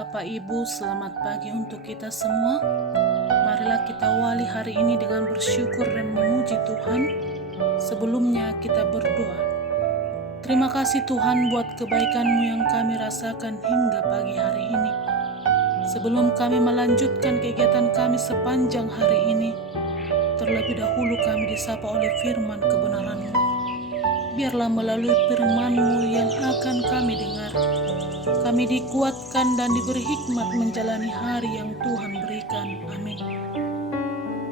Bapak Ibu, selamat pagi untuk kita semua. Marilah kita awali hari ini dengan bersyukur dan memuji Tuhan. Sebelumnya kita berdoa. Terima kasih Tuhan buat kebaikan-Mu yang kami rasakan hingga pagi hari ini. Sebelum kami melanjutkan kegiatan kami sepanjang hari ini, terlebih dahulu kami disapa oleh firman kebenaran-Mu. Biarlah melalui firman-Mu yang akan kami dengar, kami dikuatkan dan diberi hikmat menjalani hari yang Tuhan berikan. Amin.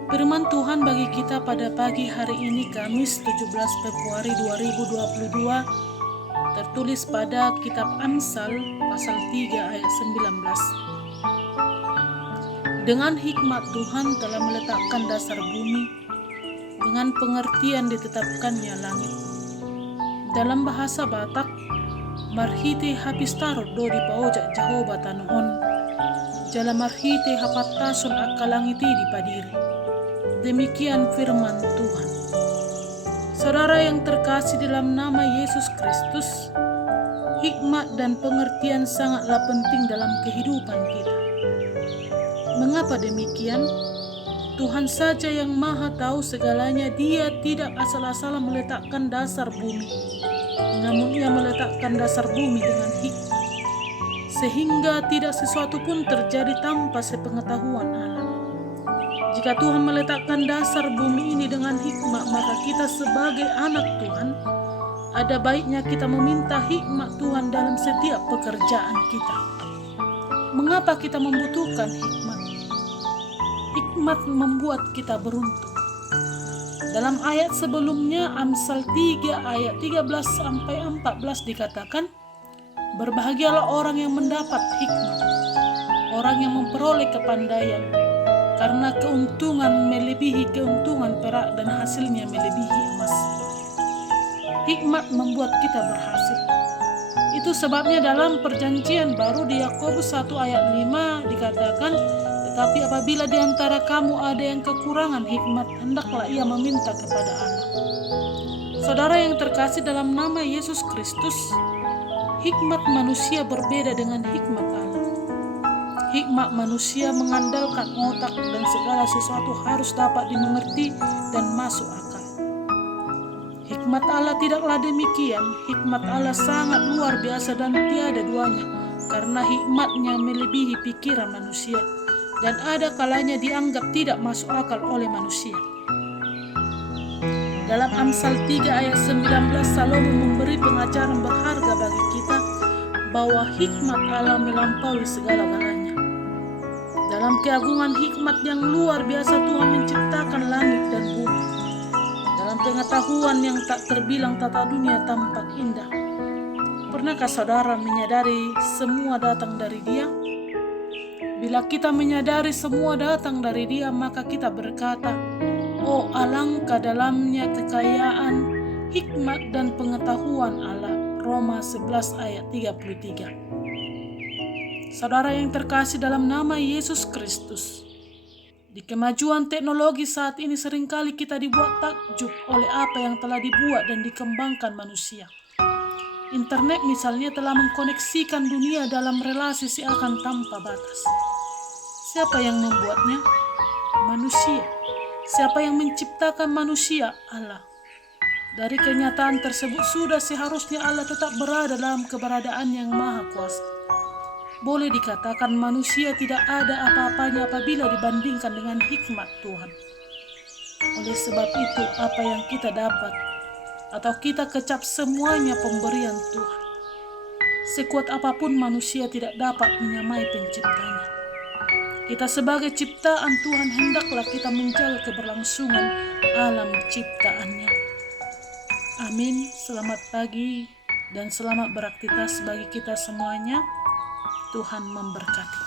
Firman Tuhan bagi kita pada pagi hari ini, Kamis 17 Februari 2022, tertulis pada kitab Amsal pasal 3 ayat 19. Dengan hikmat Tuhan telah meletakkan dasar bumi, dengan pengertian ditetapkannya langit. Dalam bahasa Batak, marhite hapistaro do di paojak Jahoba tanuhon, jala marhite hapatasun akalangiti di padiri. Demikian firman Tuhan. Saudara yang terkasih dalam nama Yesus Kristus, hikmat dan pengertian sangatlah penting dalam kehidupan kita. Mengapa demikian? Tuhan saja yang maha tahu segalanya. Dia tidak asal-asalan meletakkan dasar bumi, namun Ia meletakkan dasar bumi dengan hikmat, sehingga tidak sesuatu pun terjadi tanpa sepengetahuan Allah. Jika Tuhan meletakkan dasar bumi ini dengan hikmat, maka kita sebagai anak Tuhan, ada baiknya kita meminta hikmat Tuhan dalam setiap pekerjaan kita. Mengapa kita membutuhkan hikmat? Hikmat membuat kita beruntung. Dalam ayat sebelumnya, Amsal 3 ayat 13-14 dikatakan, berbahagialah orang yang mendapat hikmat, orang yang memperoleh kepandaian, karena keuntungan melebihi keuntungan perak dan hasilnya melebihi emas. Hikmat membuat kita berhasil. Itu sebabnya dalam perjanjian baru di Yakobus 1 ayat 5 dikatakan, tetapi apabila di antara kamu ada yang kekurangan hikmat, hendaklah ia meminta kepada Allah. Saudara yang terkasih dalam nama Yesus Kristus, hikmat manusia berbeda dengan hikmat Allah. Hikmat manusia mengandalkan otak dan segala sesuatu harus dapat dimengerti dan masuk akal. Hikmat Allah tidaklah demikian. Hikmat Allah sangat luar biasa dan tiada duanya, karena hikmatnya melebihi pikiran manusia, dan ada kalanya dianggap tidak masuk akal oleh manusia. Dalam Amsal 3 ayat 19, Salomo memberi pengajaran berharga bagi kita bahwa hikmat Allah melampaui segala-galanya. Dalam keagungan hikmat yang luar biasa Tuhan menciptakan langit dan bumi. Dalam pengetahuan yang tak terbilang tata dunia tampak indah. Pernahkah saudara menyadari semua datang dari Dia? Bila kita menyadari semua datang dari Dia, maka kita berkata, oh alangkah dalamnya kekayaan, hikmat dan pengetahuan Allah. Roma 11 ayat 33. Saudara yang terkasih dalam nama Yesus Kristus, di kemajuan teknologi saat ini seringkali kita dibuat takjub oleh apa yang telah dibuat dan dikembangkan manusia. Internet misalnya telah mengkoneksikan dunia dalam relasi seakan tanpa batas. Siapa yang membuatnya? Manusia. Siapa yang menciptakan manusia? Allah. Dari kenyataan tersebut sudah seharusnya Allah tetap berada dalam keberadaan yang maha kuasa. Boleh dikatakan manusia tidak ada apa-apanya apabila dibandingkan dengan hikmat Tuhan. Oleh sebab itu, apa yang kita dapat atau kita kecap semuanya pemberian Tuhan. Sekuat apapun manusia tidak dapat menyamai penciptanya. Kita sebagai ciptaan Tuhan hendaklah kita menjaga keberlangsungan alam ciptaannya. Amin. Selamat pagi dan selamat beraktivitas bagi kita semuanya. Tuhan memberkati.